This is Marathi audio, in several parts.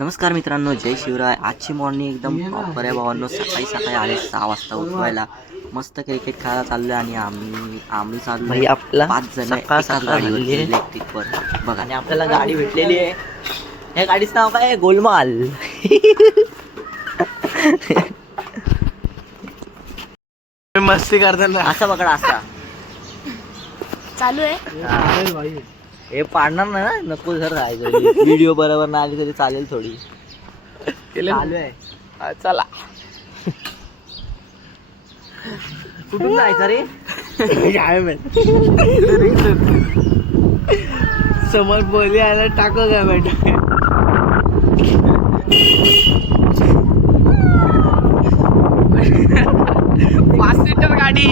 नमस्कार मित्रांनो, जय शिवराय. आजची मॉर्निंग एकदम प्रॉपर आहे भावांनो. सकाळी सकाळी आले 6 वाजता उठवायला. मस्त क्रिकेट खेळायला चाललो आणि आम्ही चाललो आपला 5 जण एकाच गाडीवर इलेक्ट्रिकवर बघा. आणि आपल्याला गाडी भेटलेली आहे. या गाडीचं नाव काय आहे? गोलमाल. मस्ती करताना असा बघा असा चालू आहे. हे पाडणार ना, नको सर राहायचं. व्हिडिओ बरोबर नाही आली तरी चालेल. थोडी चालू आहे. चला कुठून जायचं रे? काय माहिती. समोर बोली आला टाको काय बेटा. पाच सीटर गाडी.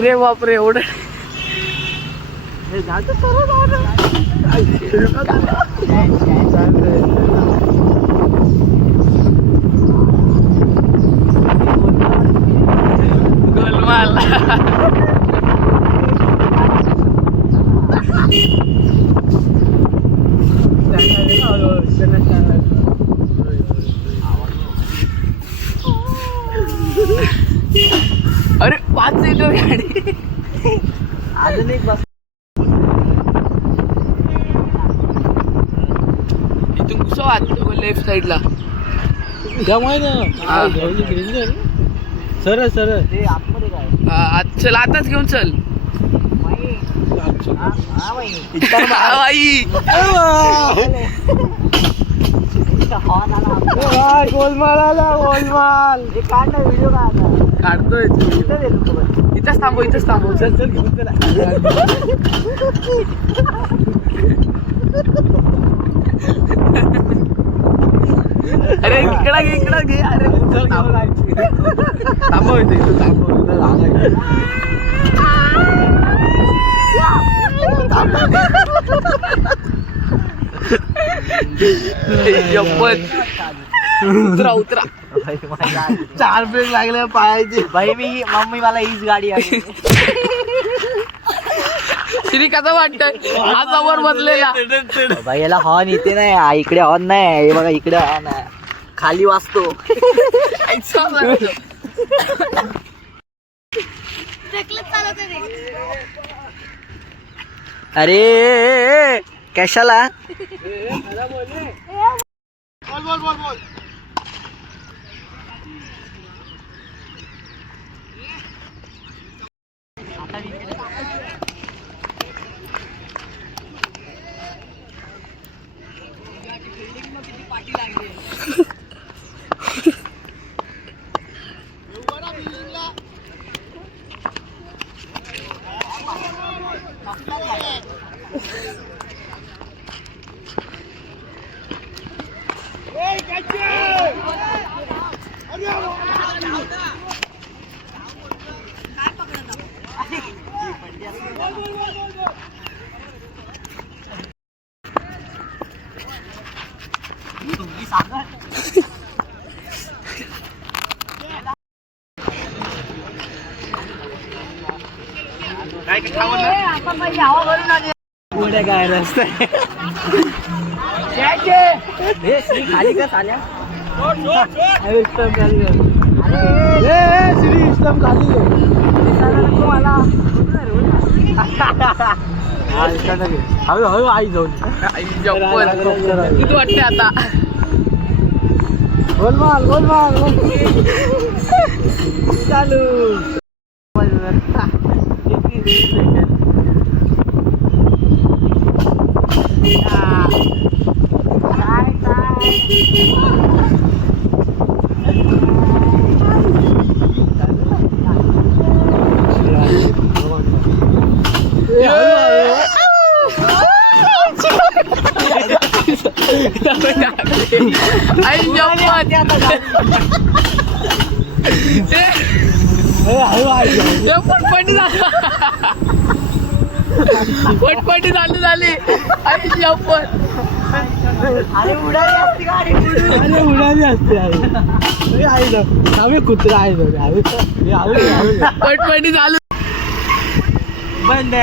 रे बापरे, एवढं गोलमाल. अरे 5 सीटर गाडी. अजून एक बस. इथून घुसव लेफ्ट साईडला. सरळ सरळ ते आतमध्ये काय. चल आताच घेऊन चल. गोलमाल आला. गोलमाल काढ ना व्हिडिओ. काढतोय. इथंच थांबव. चल चल घेऊन चला. अरे इकडं घे. अरे थांबव इथं उतरा. 4 ब्रेक लागले पायाचे. भाई मम्मी मला हीच गाडी आहे. श्री कसं वाटतंय हा समोर बसलेला. भाई याला हॉर्न इथे नाही, इकडे हॉर्न नाही. हे बघा इकडे हॉर्न आहे, खाली वाजतो. अरे कशाला. बोल. पुढे काय रस्ता खाली का चाल्या. हळू आई जाऊन. किती वाटते आता. गोलमाल चालू. पटपटी झाली. आई शपथ. अरे उडाली असते आम्ही कुत्रा आहे पटपटी चालू बंद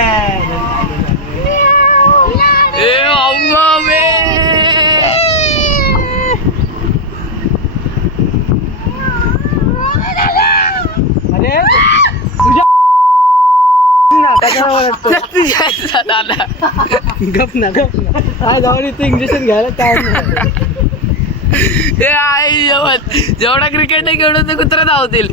ए अम्मा बे अरे तुझ्या दादा गप ना काय जाऊन इथे इंजेक्शन घ्यायला काय हे आहे जेवढा क्रिकेट आहे केवढं ते कुत्रा धावतील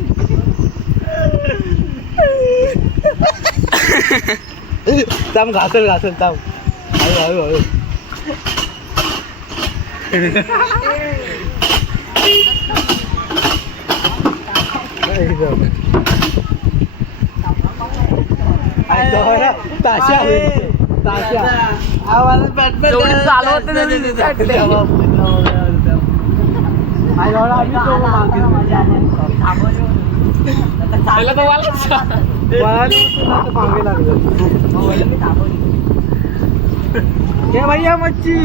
थांब घासल थांब हळू ताशा आवाज जेवढी चालवत मागे लागलं भैया मच्छी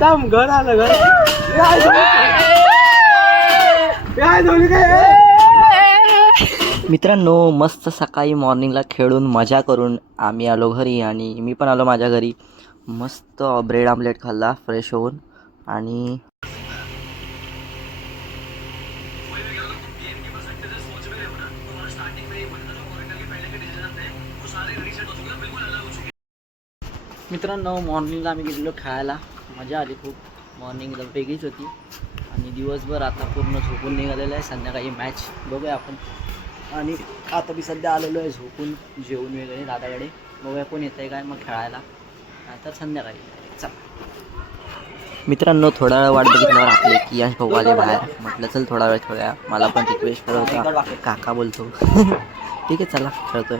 थांब घर आलं घर मित्रांनो मस्त सकाळी मॉर्निंगला खेळून मजा करून आम्ही आलो घरी आणि मी पण आलो माझ्या घरी. मस्त ब्रेड आमलेट खाल्ला फ्रेश होऊन. आणि मित्रांनो मॉर्निंगला आम्ही गेलेलो खेळायला. मजा आली खूप. मॉर्निंग एकदम वेगळीच होती. आणि दिवसभर आता पूर्ण झोपून निघालेलं आहे. संध्याकाळी मॅच बघूया आपण. आणि आता मी सध्या आलेलो आहे झोपून जेवून वगैरे दादाकडे. बघूया कोण येतं आहे काय मग खेळायला. तर संध्याकाळी चल. मित्रांनो थोडा वेळ वाट बघितल्यावर आपले कियाश भाऊ आले बाहेर. म्हटलं चल थोडा वेळ खेळूया. मला पण रिक्वेस्ट करत होता काका बोलतो. ठीक आहे चला खेळतोय.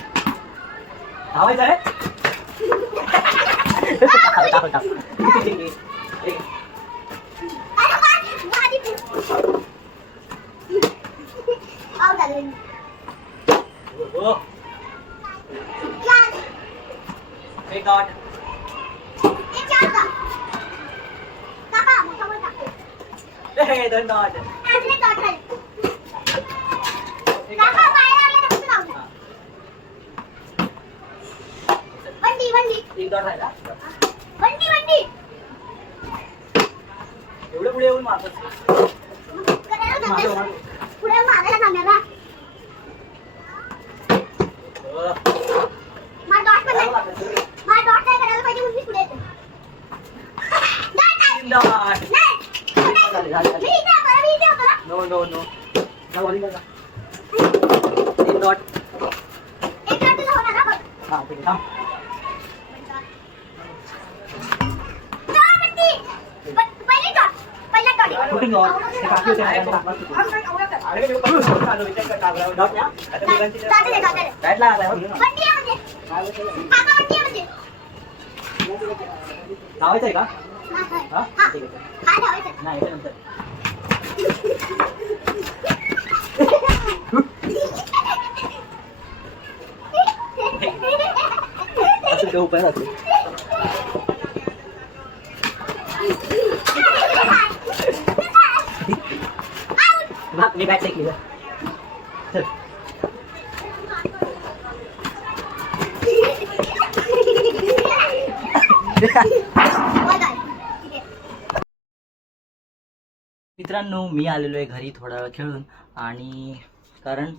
एवढं पुढे येऊन मारतात पुढे मारायला जाणार धावायचं आहे का? हा ठीक आहे. नाही नंतर असं ते उपाय राहतो. मी बॅट टेकली चल. मित्रांनो मी आलेलो आहे घरी थोडा वेळ खेळून. आणि कारण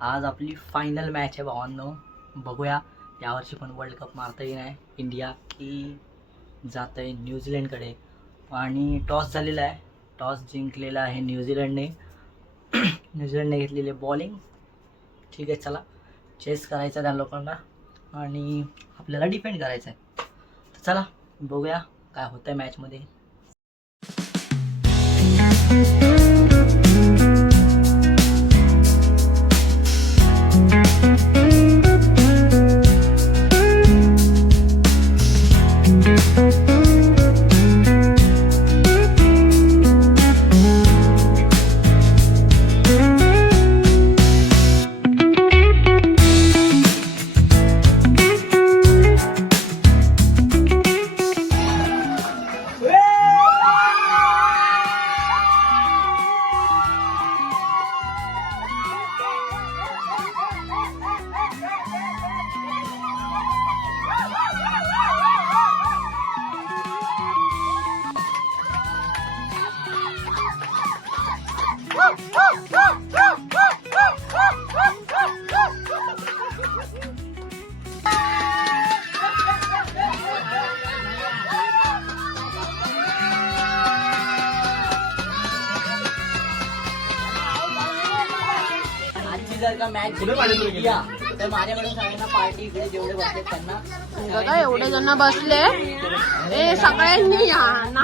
आज आपली फायनल मॅच आहे भावांनो. बघूया यावर्षी पण वर्ल्ड कप मारता येईल नाही इंडिया की जात आहे न्यूझीलंडकडे. आणि टॉस झालेला आहे. टॉस जिंकलेला आहे न्यूझीलंडने. न्यूझीलंडने घेतलेली बॉलिंग. ठीक आहे चला चेस करायचं त्या लोकांना आणि आपल्याला डिपेंड करायचं आहे. तर चला बघूया काय होतं आहे मॅचमध्ये. जर का मॅच जिंकली तर माझ्याकडून सगळ्यांना पार्टी इकडे जेवढे बसले त्यांना बघा एवढे जण बसले ए सगळ्यांनी या ना.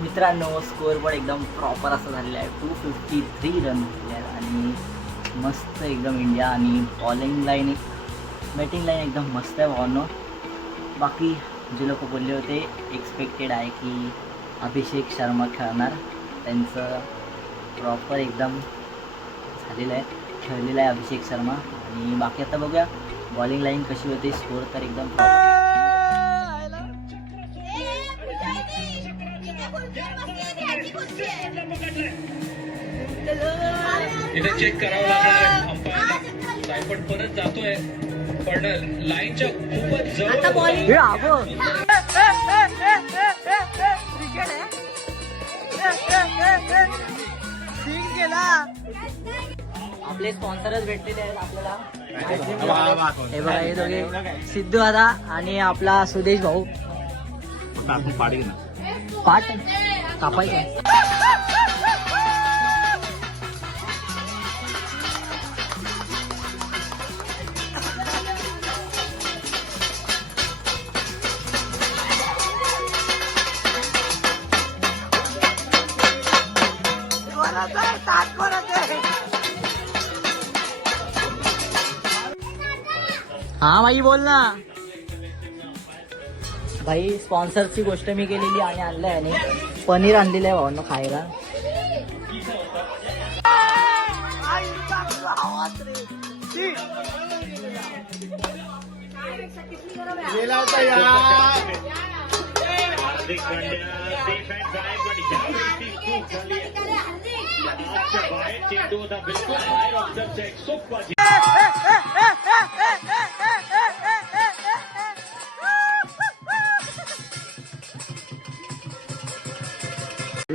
मित्रांनो स्कोअर पण एकदम प्रॉपर असं झालेला आहे. 253 रन झाले आहेत आणि मस्त एकदम इंडिया आणि बॉलिंग लाईन बॅटिंग लाईन एकदम मस्त आहे भावांनो. बाकी जे लोक बोलले होते एक्सपेक्टेड आहे की अभिषेक शर्मा खेळणार, त्यांचं प्रॉपर एकदम झालेलं आहे, खेळलेलं आहे अभिषेक शर्मा. आणि बाकी आता बघूया बॉलिंग लाईन कशी होते. स्कोअर तर एकदम इथे चेक करावं लागणार आहे अंपायरला. सायपट परत जातोय पण लाईनच्या खूपच जवळ. आपले स्पॉन्सरच भेटलेले आहेत आपल्याला. हे बघा हे दोघे सिद्धू दादा आणि आपला सुदेश भाऊ. पाठ कापायचं. हा भाई बोल ना भाई. स्पॉन्सरची गोष्ट मी केलेली आणि आणलंय आणि पनीर आणलेलं आहे भावांनो खायला.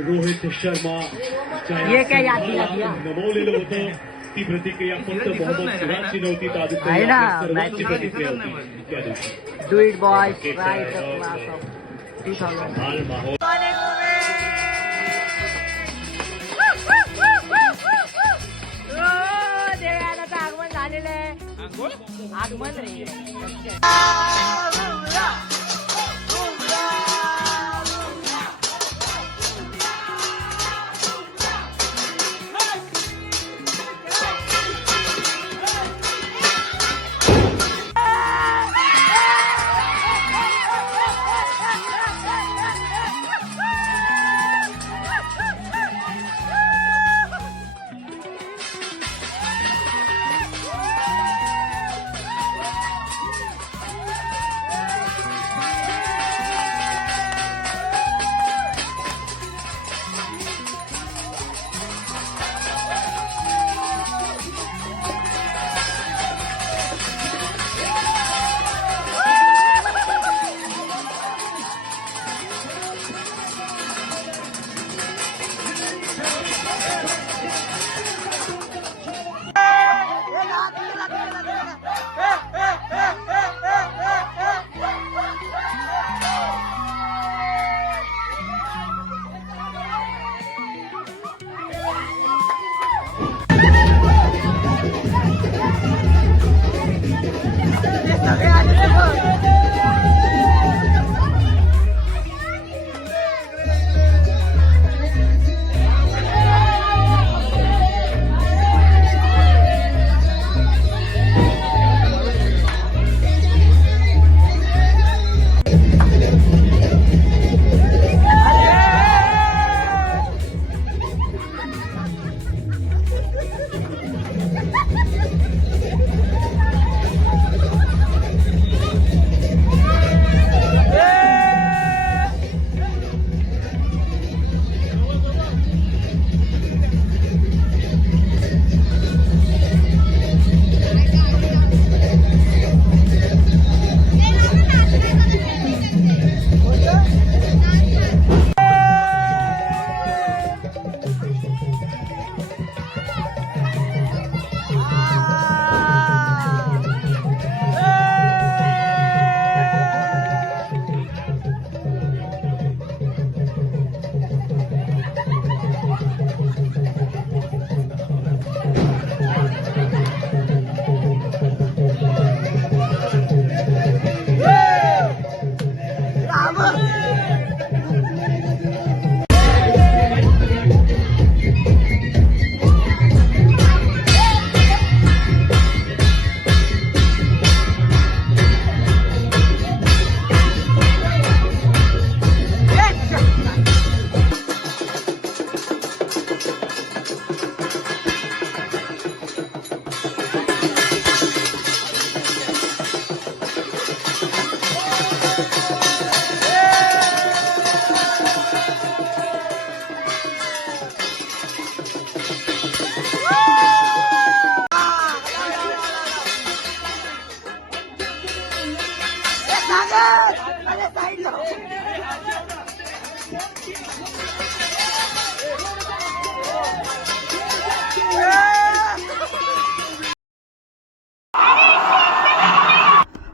रोहित शर्मा ये काय याद दिला दिया? नमवलेलं होतं. ती प्रतिक्रिया फक्त मोहम्मद सिराजची नव्हती तर आदित्य आहे ना, यादव सर्वांची प्रतिक्रिया होती त्या दिवशी. Do it boy try the class of 2000. हाल माहोल आगमन झालेलं आहे. आगमन रे.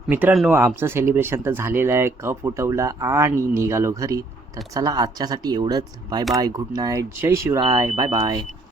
मित्रांनो आमचं सेलिब्रेशन तर झालेलं आहे, कप उठवला आणि निघालो घरी. तर चला आजच्यासाठी एवढंच. बाय बाय, गुड नाईट, जय शिवराय, बाय बाय.